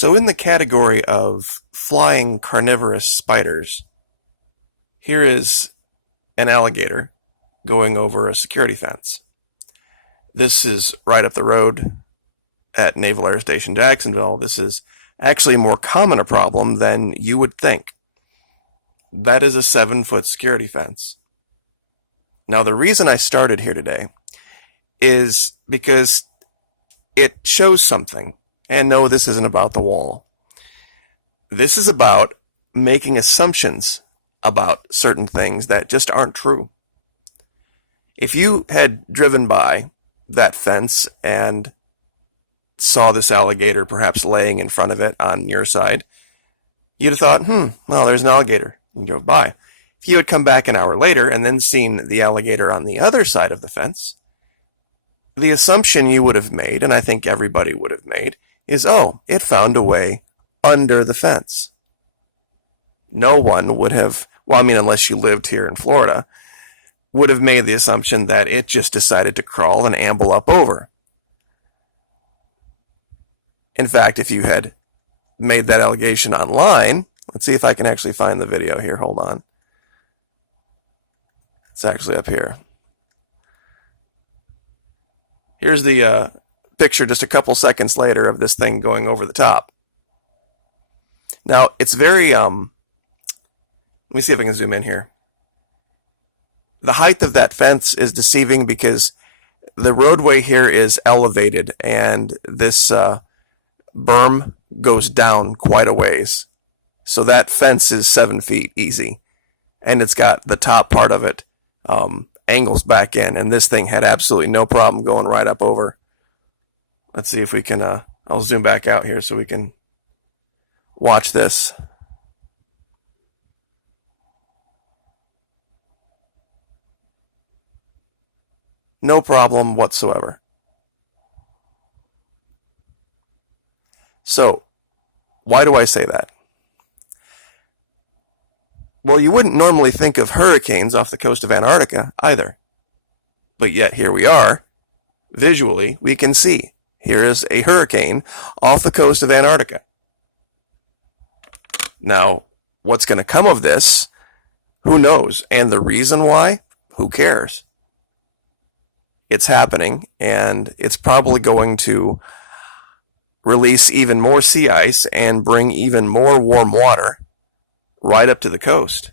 So in the category of flying carnivorous spiders, here is an alligator going over a security fence. This is right up the road at Naval Air Station Jacksonville. This is actually more common a problem than you would think. That is a 7-foot security fence. Now, the reason I started here today is because it shows something. And no, this isn't about the wall. This is about making assumptions about certain things that just aren't true. If you had driven by that fence and saw this alligator perhaps laying in front of it on your side, you'd have thought, well, there's an alligator. You drove by. If you had come back an hour later and then seen the alligator on the other side of the fence, the assumption you would have made, and I think everybody would have made, is, oh, it found a way under the fence. No one would have, unless you lived here in Florida, would have made the assumption that it just decided to crawl and amble up over. In fact, if you had made that allegation online, let's see if I can actually find the video here. Hold on. It's actually up here. Here's the picture just a couple seconds later of this thing going over the top. Now, it's very, let me see if I can zoom in here. The height of that fence is deceiving because the roadway here is elevated and this berm goes down quite a ways. So that fence is 7 feet easy. And it's got the top part of it angles back in. And this thing had absolutely no problem going right up over. Let's see if we can, I'll zoom back out here so we can watch this. No problem whatsoever. So, why do I say that? Well, you wouldn't normally think of hurricanes off the coast of Antarctica either. But yet here we are. Visually, we can see. Here is a hurricane off the coast of Antarctica. Now, what's going to come of this? Who knows? And the reason why? Who cares? It's happening, and it's probably going to release even more sea ice and bring even more warm water right up to the coast.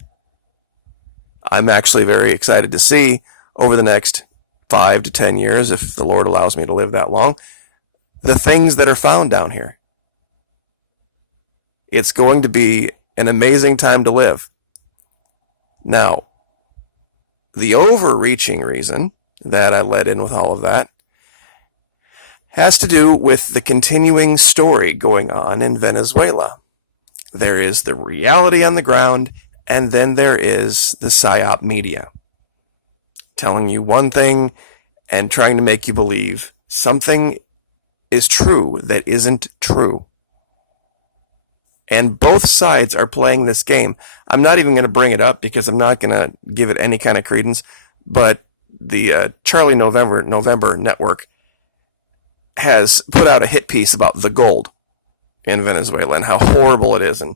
I'm actually very excited to see over the next 5 to 10 years, if the Lord allows me to live that long, the things that are found down here. It's going to be an amazing time to live. Now, the overreaching reason that I led in with all of that has to do with the continuing story going on in Venezuela. There is the reality on the ground, and then there is the PSYOP media telling you one thing and trying to make you believe something is true that isn't true. And both sides are playing this game. I'm not even going to bring it up because I'm not going to give it any kind of credence, but the Charlie November network has put out a hit piece about the gold in Venezuela and how horrible it is. And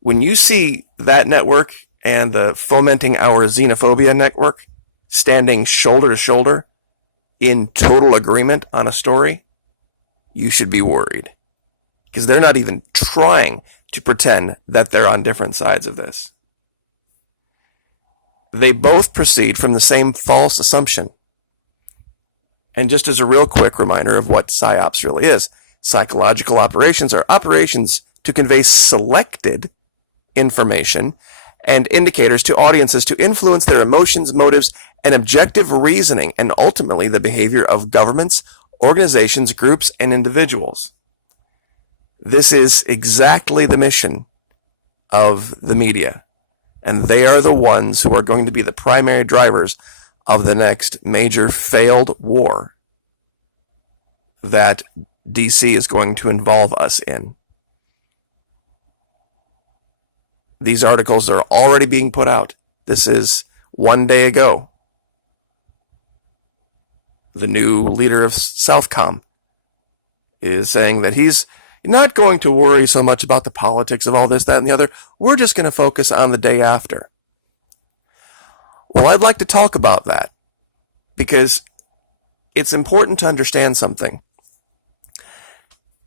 when you see that network and the Fomenting Our Xenophobia network standing shoulder to shoulder in total agreement on a story, you should be worried. Because they're not even trying to pretend that they're on different sides of this. They both proceed from the same false assumption. And just as a real quick reminder of what PSYOPs really is, psychological operations are operations to convey selected information and indicators to audiences to influence their emotions, motives, and objective reasoning, and ultimately the behavior of governments, organizations, groups, and individuals. This is exactly the mission of the media, and they are the ones who are going to be the primary drivers of the next major failed war that DC is going to involve us in. These articles are already being put out. This is one day ago. The new leader of Southcom is saying that he's You're not going to worry so much about the politics of all this, that, and the other. We're just going to focus on the day after. Well, I'd like to talk about that because it's important to understand something.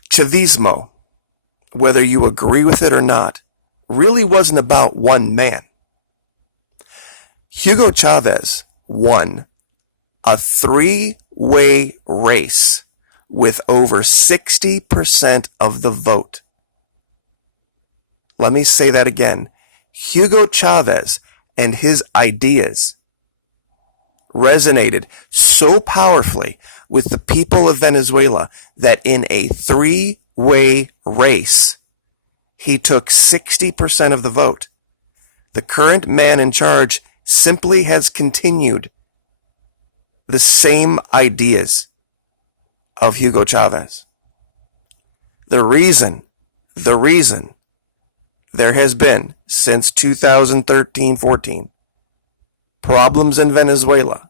Chavismo, whether you agree with it or not, really wasn't about one man. Hugo Chavez won a three-way race with over 60% of the vote. Let me say that again. Hugo Chavez and his ideas resonated so powerfully with the people of Venezuela that in a three-way race, he took 60% of the vote. The current man in charge simply has continued the same ideas of Hugo Chavez. The reason there has been, since 2013-14, problems in Venezuela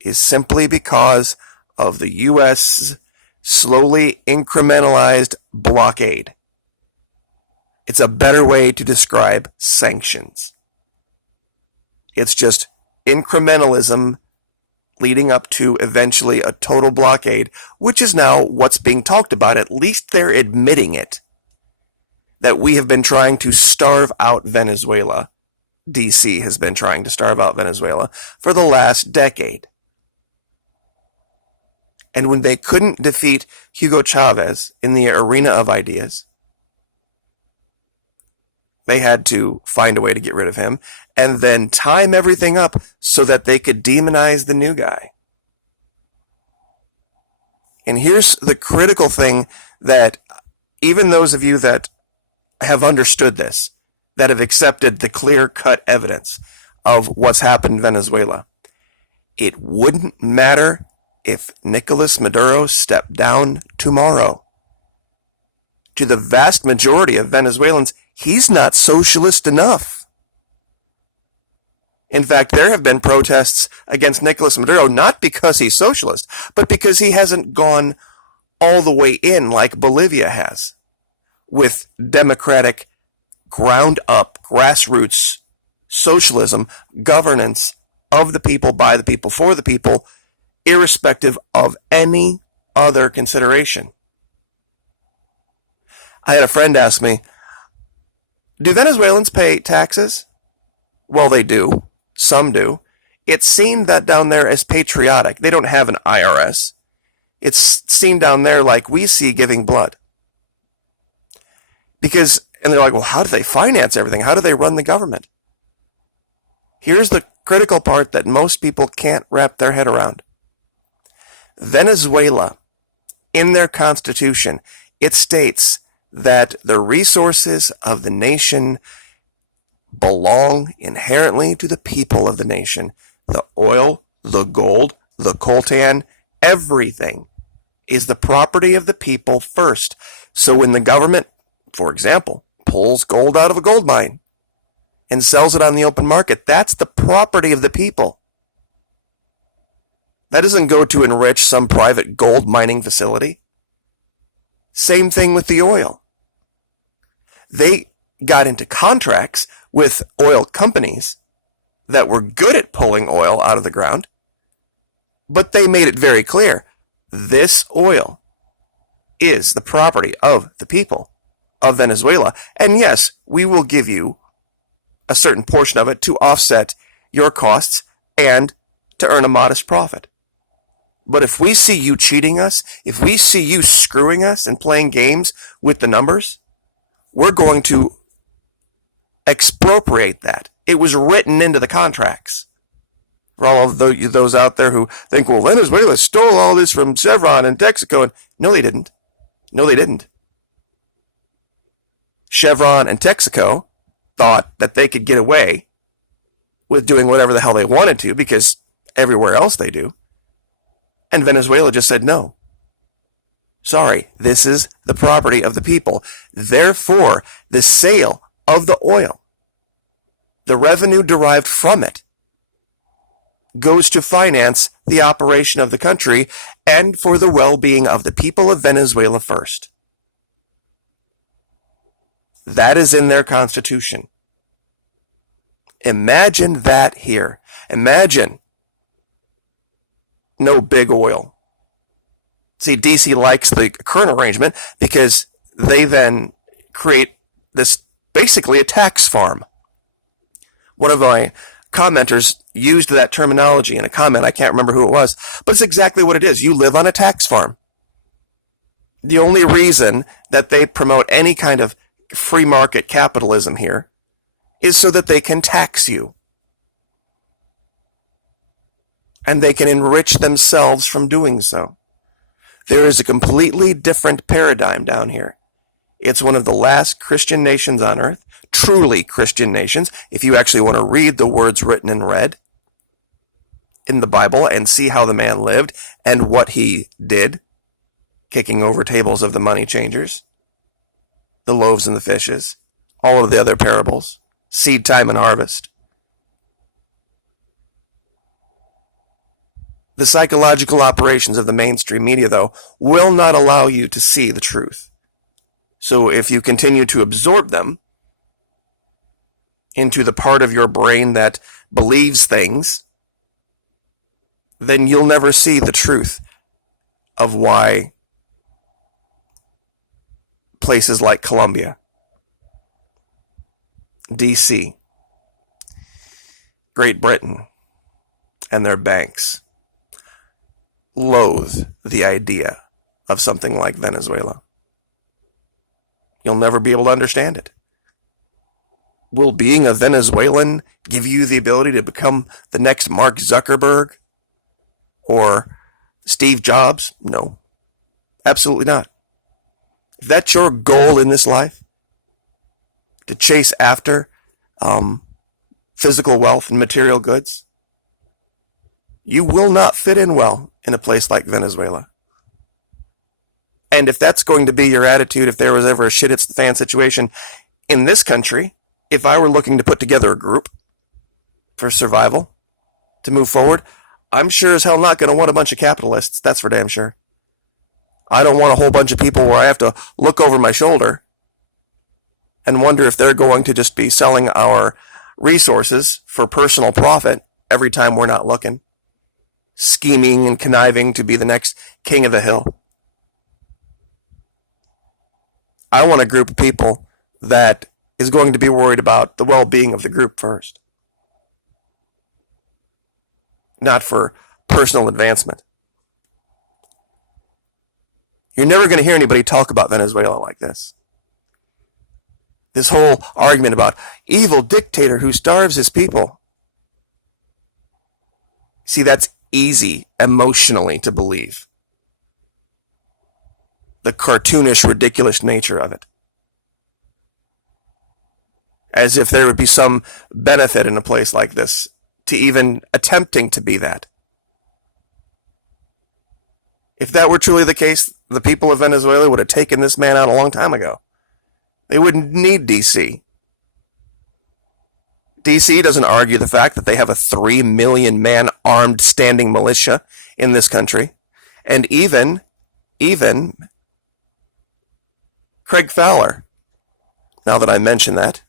is simply because of the U.S. slowly incrementalized blockade. It's a better way to describe sanctions. It's just incrementalism leading up to eventually a total blockade, which is now what's being talked about. At least they're admitting it, that we have been trying to starve out Venezuela. DC has been trying to starve out Venezuela for the last decade. And when they couldn't defeat Hugo Chavez in the arena of ideas, they had to find a way to get rid of him and then time everything up so that they could demonize the new guy. And here's the critical thing that even those of you that have understood this, that have accepted the clear-cut evidence of what's happened in Venezuela, it wouldn't matter if Nicolas Maduro stepped down tomorrow. To the vast majority of Venezuelans, he's not socialist enough. In fact, there have been protests against Nicolas Maduro, not because he's socialist, but because he hasn't gone all the way in like Bolivia has, with democratic, ground-up, grassroots socialism, governance of the people, by the people, for the people, irrespective of any other consideration. I had a friend ask me, do Venezuelans pay taxes? Well, they do. Some do. It's seen that down there as patriotic. They don't have an IRS. It's seen down there like we see giving blood. And they're like, well, how do they finance everything? How do they run the government? Here's the critical part that most people can't wrap their head around. Venezuela, in their constitution, it states that the resources of the nation belong inherently to the people of the nation. The oil, the gold, the coltan, everything is the property of the people first. So when the government, for example, pulls gold out of a gold mine and sells it on the open market, that's the property of the people. That doesn't go to enrich some private gold mining facility. Same thing with the oil. They got into contracts with oil companies that were good at pulling oil out of the ground, but they made it very clear, this oil is the property of the people of Venezuela, and yes, we will give you a certain portion of it to offset your costs and to earn a modest profit. But if we see you cheating us, if we see you screwing us and playing games with the numbers, we're going to expropriate that. It was written into the contracts. For all of those out there who think, well, Venezuela stole all this from Chevron and Texaco. And no, they didn't. No, they didn't. Chevron and Texaco thought that they could get away with doing whatever the hell they wanted to because everywhere else they do. And Venezuela just said no. Sorry, this is the property of the people. Therefore, the sale of the oil, the revenue derived from it, goes to finance the operation of the country and for the well-being of the people of Venezuela first. That is in their constitution. Imagine that here. Imagine no big oil. See, DC likes the current arrangement because they then create this basically a tax farm. One of my commenters used that terminology in a comment. I can't remember who it was, but it's exactly what it is. You live on a tax farm. The only reason that they promote any kind of free market capitalism here is so that they can tax you. And they can enrich themselves from doing so. There is a completely different paradigm down here. It's one of the last Christian nations on earth, truly Christian nations, if you actually want to read the words written in red in the Bible and see how the man lived and what he did, kicking over tables of the money changers, the loaves and the fishes, all of the other parables, seed time and harvest. The psychological operations of the mainstream media, though, will not allow you to see the truth. So if you continue to absorb them into the part of your brain that believes things, then you'll never see the truth of why places like Colombia, DC, Great Britain, and their banks loathe the idea of something like Venezuela. You'll never be able to understand it. Will being a Venezuelan give you the ability to become the next Mark Zuckerberg or Steve Jobs? No, absolutely not. If that's your goal in this life, to chase after physical wealth and material goods, you will not fit in well in a place like Venezuela. And if that's going to be your attitude, if there was ever a shit hits the fan situation in this country, if I were looking to put together a group for survival, to move forward, I'm sure as hell not going to want a bunch of capitalists. That's for damn sure. I don't want a whole bunch of people where I have to look over my shoulder and wonder if they're going to just be selling our resources for personal profit every time we're not looking, scheming and conniving to be the next king of the hill. I want a group of people that is going to be worried about the well-being of the group first, not for personal advancement. You're never going to hear anybody talk about Venezuela like this. This whole argument about evil dictator who starves his people. See, that's easy emotionally to believe. The cartoonish, ridiculous nature of it. As if there would be some benefit in a place like this to even attempting to be that. If that were truly the case, the people of Venezuela would have taken this man out a long time ago. They wouldn't need DC. DC doesn't argue the fact that they have a 3 million man armed standing militia in this country. And even Craig Fowler, now that I mention that,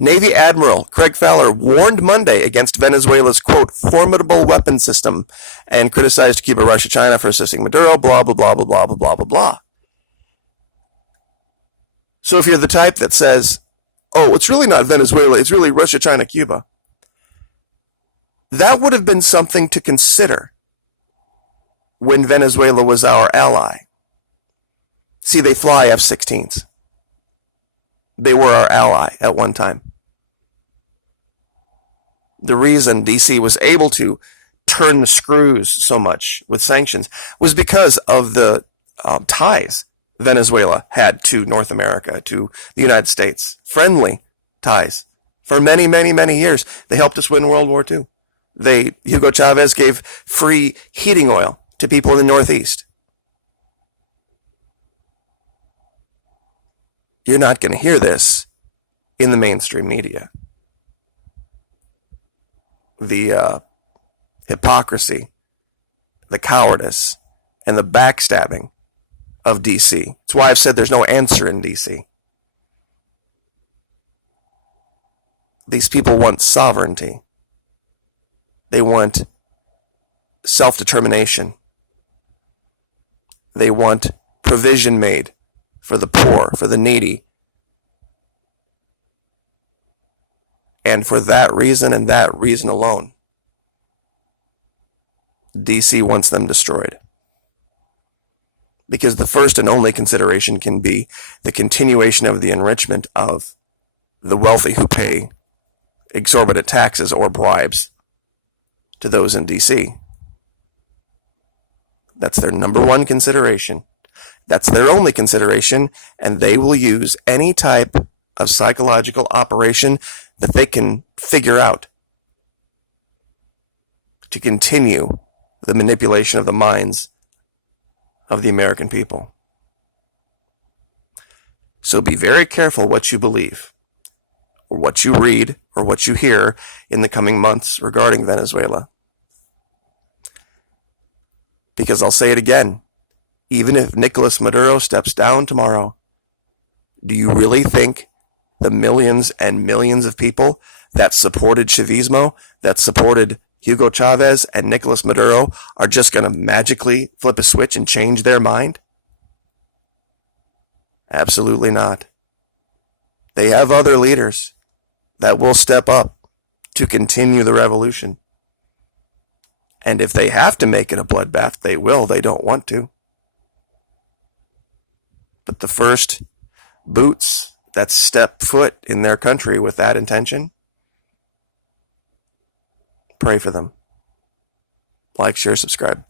Navy Admiral Craig Fowler warned Monday against Venezuela's, quote, formidable weapon system and criticized Cuba, Russia, China for assisting Maduro, blah, blah, blah, blah, blah, blah, blah, blah, blah. So if you're the type that says, oh, it's really not Venezuela, it's really Russia, China, Cuba, that would have been something to consider when Venezuela was our ally. See, they fly F-16s. They were our ally at one time. The reason DC was able to turn the screws so much with sanctions was because of the ties Venezuela had to North America, to the United States. Friendly ties. For many, many, many years. They helped us win World War II. Hugo Chavez gave free heating oil to people in the Northeast. You're not going to hear this in the mainstream media. the hypocrisy, the cowardice, and the backstabbing of DC. That's why I've said there's no answer in DC. These people want sovereignty. They want self-determination. They want provision made for the poor, for the needy. And for that reason and that reason alone, DC wants them destroyed. Because the first and only consideration can be the continuation of the enrichment of the wealthy who pay exorbitant taxes or bribes to those in DC. That's their number one consideration. That's their only consideration, and they will use any type of psychological operation that they can figure out to continue the manipulation of the minds of the American people. So be very careful what you believe, or what you read, or what you hear in the coming months regarding Venezuela. Because I'll say it again, even if Nicolas Maduro steps down tomorrow, do you really think the millions and millions of people that supported Chavismo, that supported Hugo Chavez and Nicolas Maduro are just going to magically flip a switch and change their mind? Absolutely not. They have other leaders that will step up to continue the revolution. And if they have to make it a bloodbath, they will. They don't want to. But the first boots that step foot in their country with that intention, pray for them. Like, share, subscribe.